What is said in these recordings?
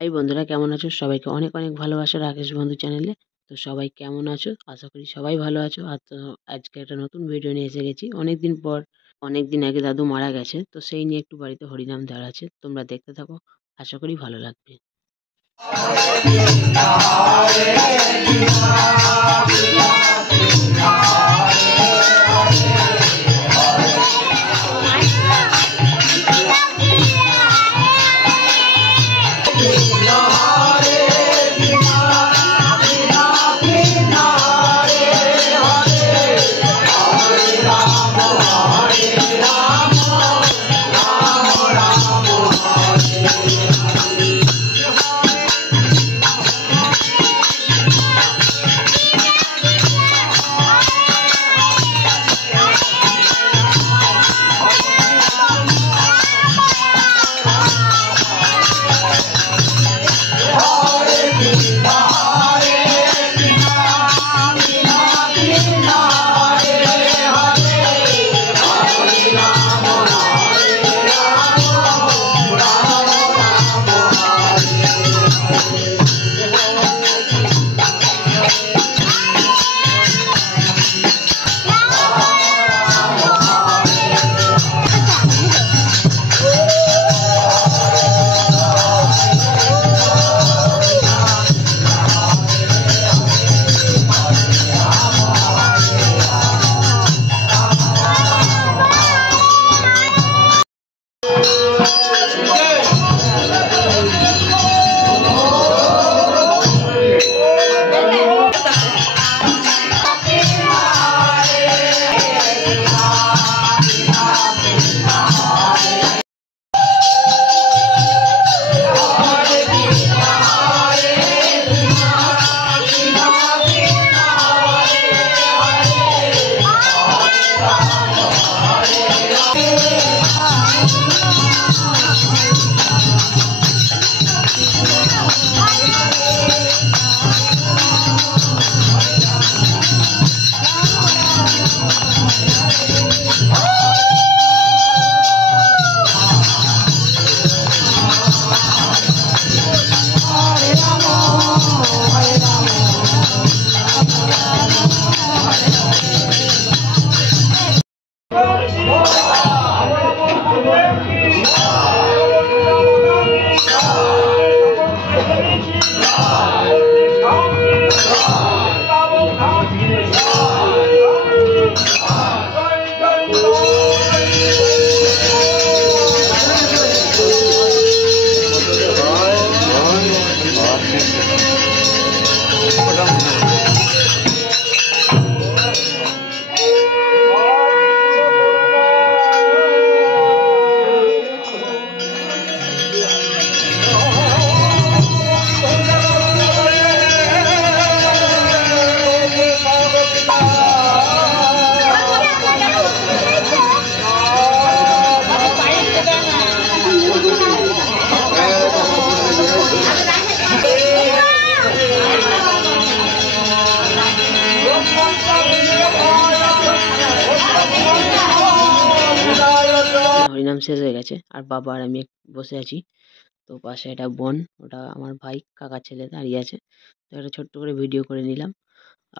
এই বন্ধুরা কেমন আছো? সবাইকে অনেক অনেক ভালোবাসা রাকেশ বন্ধু চ্যানেলে। তো সবাই কেমন আছো? আশা করি সবাই ভালো আছো। আর তো আজকে একটা নতুন ভিডিও নিয়ে এসে গেছি। অনেকদিন পর, অনেকদিন আগে দাদু মারা গেছে, তো সেই নিয়ে একটু বাড়িতে হরিনাম দেওয়া আছে। তোমরা দেখতে থাকো, আশা করি ভালো লাগবে। হরিনাম শেষ হয়ে গেছে আর বাবা আর আমি বসে আছি। তো পাশে একটা বোন, ওটা আমার ভাই কাকার ছেলে, দাঁড়িয়ে আছে। তো একটা ছোট্ট করে ভিডিও করে নিলাম।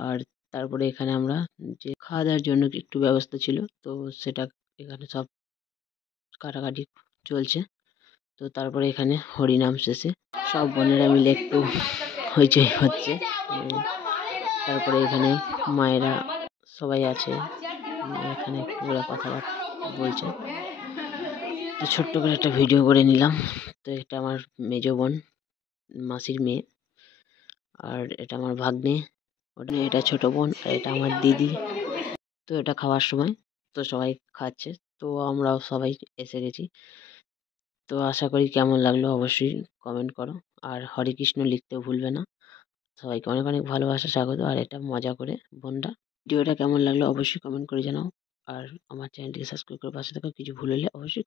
আর তারপরে এখানে আমরা যে খাওয়া দাওয়ার জন্য একটু ব্যবস্থা ছিল, তো সেটা এখানে সব কাটাকাটি চলছে। তো তারপরে এখানে হরিনাম শেষে সব বোনেরা মিলে একটু হইচই হচ্ছে। তারপরে এখানে মায়েরা সবাই আছে, এখানে একটু ওরা কথাবার্তা বলছে। তো ছোট্ট করে একটা ভিডিও করে নিলাম। তো এটা আমার মেজো বোন, মাসির মেয়ে। আর এটা আমার ভাগ্নে, ওটা এটা ছোট বোন, আর এটা আমার দিদি। তো এটা খাওয়ার সময়, তো সবাই খাচ্ছে, তো আমরাও সবাই এসে গেছি। তো আশা করি কেমন লাগলো অবশ্যই কমেন্ট করো। আর হরে কৃষ্ণ লিখতেও ভুলবে না। সবাইকে অনেক অনেক ভালোবাসা, স্বাগত। আর এটা মজা করে বোনটা। ভিডিওটা কেমন লাগলো অবশ্যই কমেন্ট করে জানাও। আর আমার চ্যানেলটিকে সাবস্ক্রাইব করে পাশে থাকো। কিছু ভুল হলে অবশ্যই